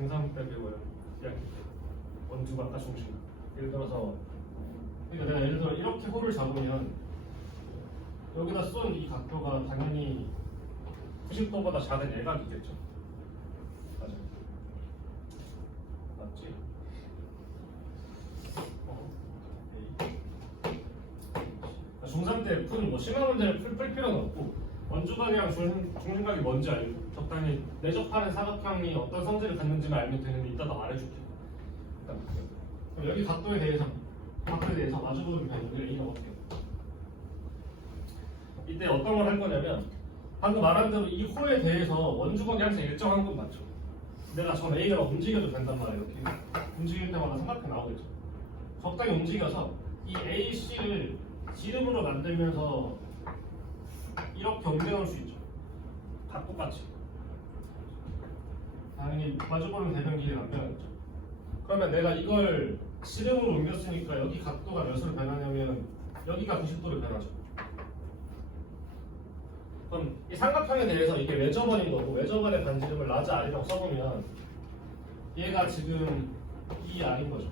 중3때 배워요. 2학기 때. 원주각과 중심각. 예를 들어서 그러니까 내가 예를 들어 이렇게 홀을 잡으면 여기다 쏜 이 각도가 당연히 90도보다 작은 예각이겠죠. 맞아. 맞지? 중3 때 푼 뭐 심화 문제를 풀 필요는 없고 원주각이랑 중심각이 뭔지 알고 적당히 내접하는 사각형이 어떤 성질을 갖는지만 알면 되는데 이따가 말해줄게. 일단 그럼 여기 각도에 대해서 마주보는 변형을 A라고 할게요. 이때 어떤 걸 할 거냐면 방금 말한 대로 이 홀에 대해서 원주각이 항상 일정한 건 맞죠. 내가 전 A가 움직여도 된단 말이에요. 이렇게 움직일 때마다 삼각형 나오겠죠. 적당히 움직여서 이 AC를 지름으로 만들면서 이렇게 옮겨놓을 수 있죠. 다 똑같이. 당연히 마주보는 대변 길이가 안 변했죠. 그러면 내가 이걸 지름으로 옮겼으니까 여기 각도가 몇으로 변하냐면 여기가 90도로 변하죠. 그럼 이 삼각형에 대해서 이게 외접원인 거고 외접원의 반지름을 라지 R이라고 써보면 얘가 지금 이 R인 거죠.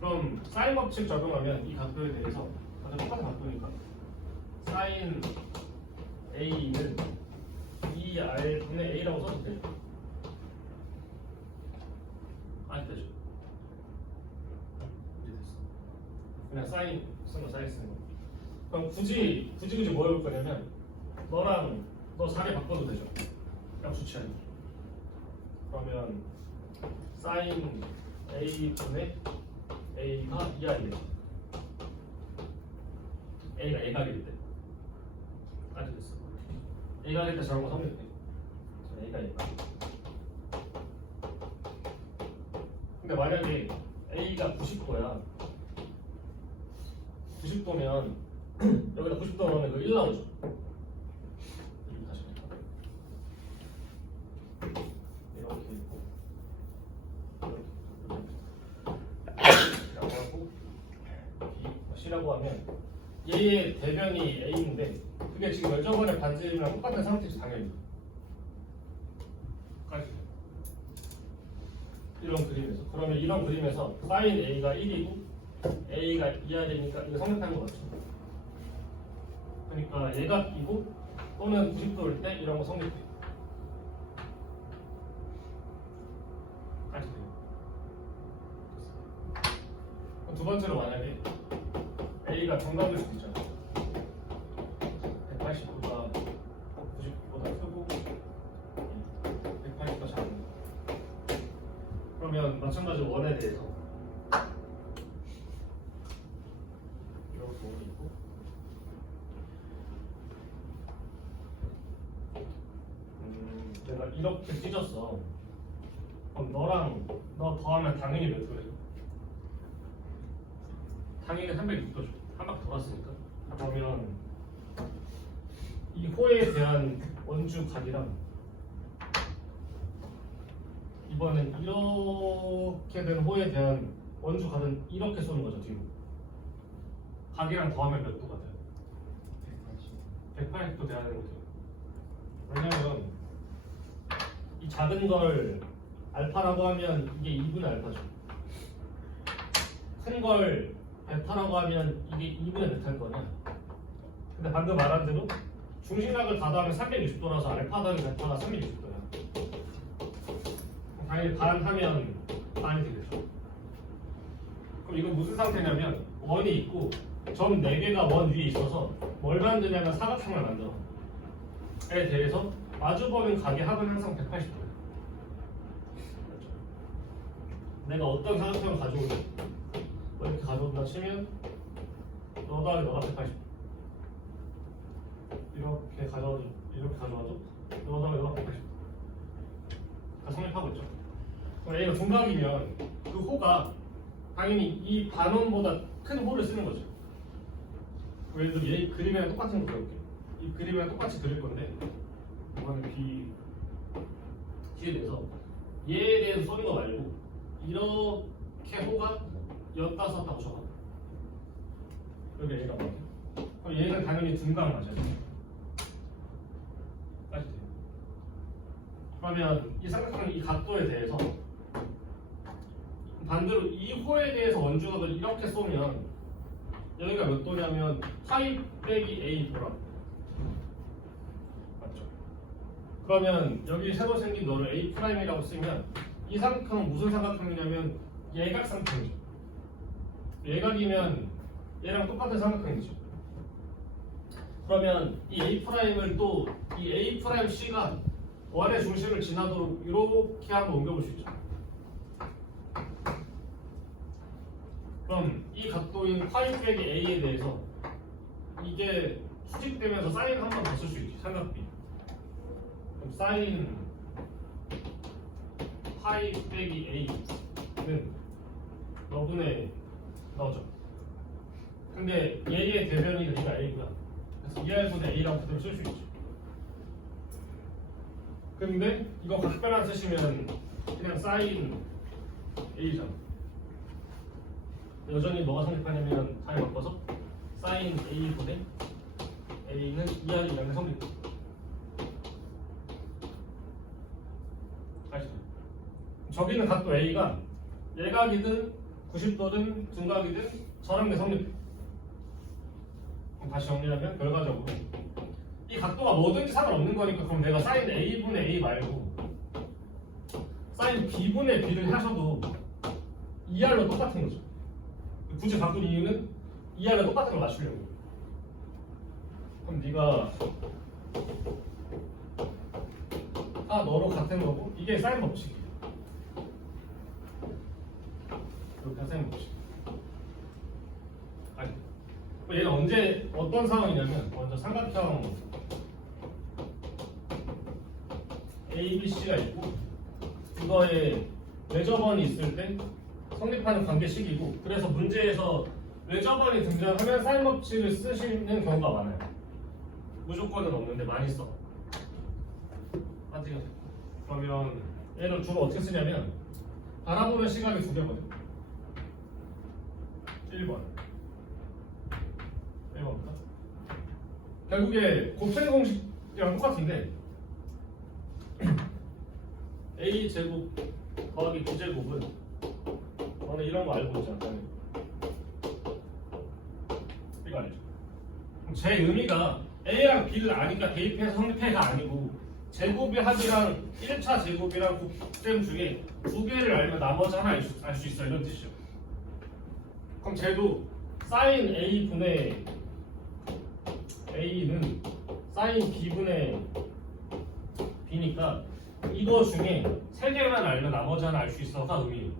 그럼 사인 법칙 적용하면 이 각도에 대해서 다들 똑같은 각도니까 사인 A는 2R 분의 A라고 써도 되죠. 아니 되죠. 이제 됐어. 그냥 사인 쓰는 거 사인 쓰는 거. 그럼 굳이 뭐 해볼 거냐면 너랑 너 자리 바꿔도 되죠. 약수 취하니. 그러면 사인 A 분의 A가 2R이겠죠. A가 A각일 때. 까지 됐어. A각일 때 저런 거 성립돼. A가 A각. 근데 만약에 A가 90도야. 90도면 여기다 90도 넣으면 그 1 나오죠. 이렇게 다시 이렇게 있고 이렇게 하고 C라고 하면 얘의 대변이 A인데 그게 지금 열저번의 반지름이랑 똑같은 상태지 당연히. 이런 그림에서 그러면 이런 그림에서 사인 A가 1이고 A가 2R이니까 이거 성립한 거 맞죠? 그러니까 예각이고 또는 90도일 때 이런 거 성립돼. 까지 돼요. 두 번째로 만약에 A가 정답일 수도 있잖아. 180보다 90보다 크고 180보다 작은 거. 그러면 마찬가지로 원에 대해서 이렇게 원이 있고 내가 이렇게 찢었어. 그럼 너랑 너 더하면 당연히 몇 도예요? 당연히 360도죠. 한 바퀴 돌았으니까. 그러면 이 호에 대한 원주 각이랑 이번엔 이렇게 된 호에 대한 원주 각은 이렇게 쏘는 거죠. 뒤로. 각이랑 더하면 몇 도가 돼요? 180도 돼야 되는 거죠. 왜냐면 이 작은 걸 알파라고 하면 이게 2분의 알파죠. 큰 걸 베타라고 하면 이게 2분의 베타일 거냐. 근데 방금 말한 대로 중심각을 다 더하면 360도라서 알파 더하기 베타가 360도야. 당연히 반 하면 반이 되겠죠. 그럼 이건 무슨 상태냐면 원이 있고 점 4개가 원 위에 있어서 뭘 만드냐면 사각형을 만들어. 에 대해서 마주보는 각의 합은 항상 180도야. 내가 어떤 사각형을 가져올래? 이렇게 가져온다 치면 너 더하기 너가 180도. 이렇게 가져와도 너 더하기 너가 180도. 다 성립하고 있죠. 그럼 얘가 중각이면 그 호가 당연히 이 반원보다 큰 호를 쓰는 거죠. 예를 들어 얘 그림이랑 똑같은 거 그려볼게. 이 그림이랑 똑같이 그릴 건데 이거는 B에 대해서 얘에 대해서 써는 거 말고 이렇게 호가 15다고 적어. 여기 A라고 할게. 그럼 얘는 당연히 중각 맞아요. 까지 돼요. 그러면 이 삼각형 이 각도에 대해서 반대로 이 호에 대해서 원주각을 이렇게 쏘면 여기가 몇 도냐면 파이 빼기 a 도라. 맞죠? 그러면 여기 새로 생긴 너를 a 프라임이라고 쓰면 이 삼각형은 무슨 삼각형이냐면 예각 삼각형이죠. 예각이면 얘랑 똑같은 삼각형이죠. 그러면 이 a 프라임을 또 이 a 프라임 c가 원의 중심을 지나도록 이렇게 한번 옮겨볼 수 있죠. 그럼 이 각도인 파이 빼기 a에 대해서 이게 수직되면서 사인 한 번 더 쓸 수 있지. 삼각비. 그럼 사인 파이 빼기 a는 너분의 너죠. 근데 얘의 대변이 여기가 a구나. 그래서 2r분의 a라고 그대로 쓸 수 있죠. 근데 이거 각변환 쓰시면 그냥 사인 a잖아. 여전히 뭐가 성립하냐면 잘 바꿔서 사인 a분의 a는 2r이라는 성립. 아시죠? 저기는 각도 a가 예각이든 90도든 둔각이든 저랑 내 성립. 그럼 다시 정리하면 결과적으로 이 각도가 뭐든지 상관없는 거니까 그럼 내가 사인 a분의 a 말고 사인 b분의 b를 하셔도 2r로 똑같은 거죠. 굳이 바꾼 이유는 2r과 똑같은 걸 맞추려고. 그럼 네가 너로 같은 거고 이게 사인 법칙이야. 이렇게 사인 법칙. 아니, 얘는 언제 어떤 상황이냐면 먼저 삼각형 ABC가 있고 이거에 외접원이 있을 때 성립하는 관계식이고 그래서 문제에서 외접원이 등장하면 사인 법칙을 쓰시는 경우가 많아요. 무조건은 없는데 많이 써. 맞지요? 그러면 얘를 주로 어떻게 쓰냐면 바라보는 시각이 두 개거든. 1번 1번부터 결국에 곱셈 공식이랑 똑같은데 a 제곱 더하기 b제곱은 너는 이런 거 알고 있잖아. 이거 알죠? 제 의미가 a랑 b를 아니까 대입해서 성립해가 아니고 제곱의 합이랑 1차 제곱이랑 곱셈 중에 두 개를 알면 나머지 하나 알 수 있어. 이런 뜻이죠. 그럼 쟤도 사인 a분의 a는 사인 b분의 b니까 이거 중에 세 개만 알면 나머지 하나 알 수 있어가 의미예요.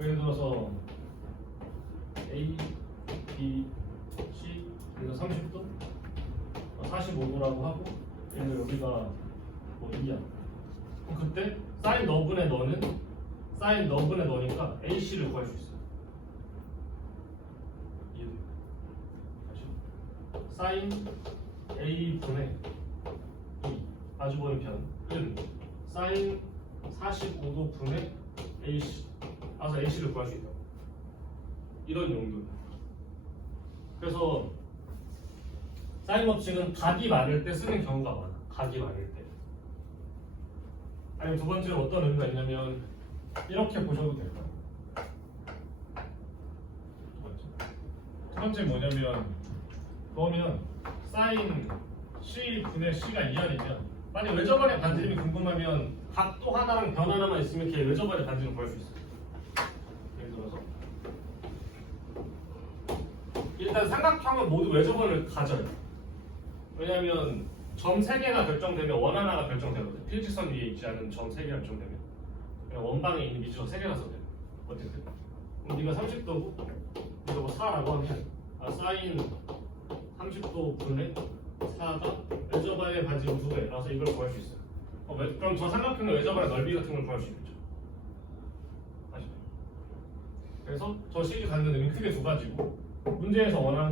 예를 들어서 a, b, c 여기가 30도, 45도라고 하고 얘는 여기가 뭐 2야. 그럼 그때 사인 너분의 너는 사인 너분의 너니까 ac를 구할 수 있어. 사인 a분의 2 마주보는 편은 사인 45도 분의 ac 그래서 ac를 구할 수 있다. 이런 용도. 그래서 사인 법칙은 각이 많을 때 쓰는 경우가 많아. 각이 많을 때. 아니면 두 번째로 어떤 의미가 있냐면 이렇게 보셔도 될까요? 두 번째 뭐냐면 그러면 사인 c 분의 c가 2r이면 만약 외접안의 반지름이 궁금하면 각도 하나랑 변 하나만 있으면 이렇게 외접안의 반지름 구할 수 있어요. 예를 들어서 일단 삼각형은 모두 외접원을 가져요. 왜냐하면 점 3개가 결정되면 원 하나가 결정되거든. 일직선 위에 있지 않은 점 3개가 결정되면 그냥 원방에 있는 미지로 3개가 써도 돼요. 어쨌든 그럼 네가 30도고 네가 뭐 4라고 하면 사인 30도 분의 4가 외접안의 반지름 2배라서 이걸 구할 수 있어요. 그럼 저 삼각형의 외접안의 넓이 같은 걸 구할 수 있겠죠. 아시죠? 그래서 저 식이 갖는 의미 크게 두 가지고 문제에서 원하는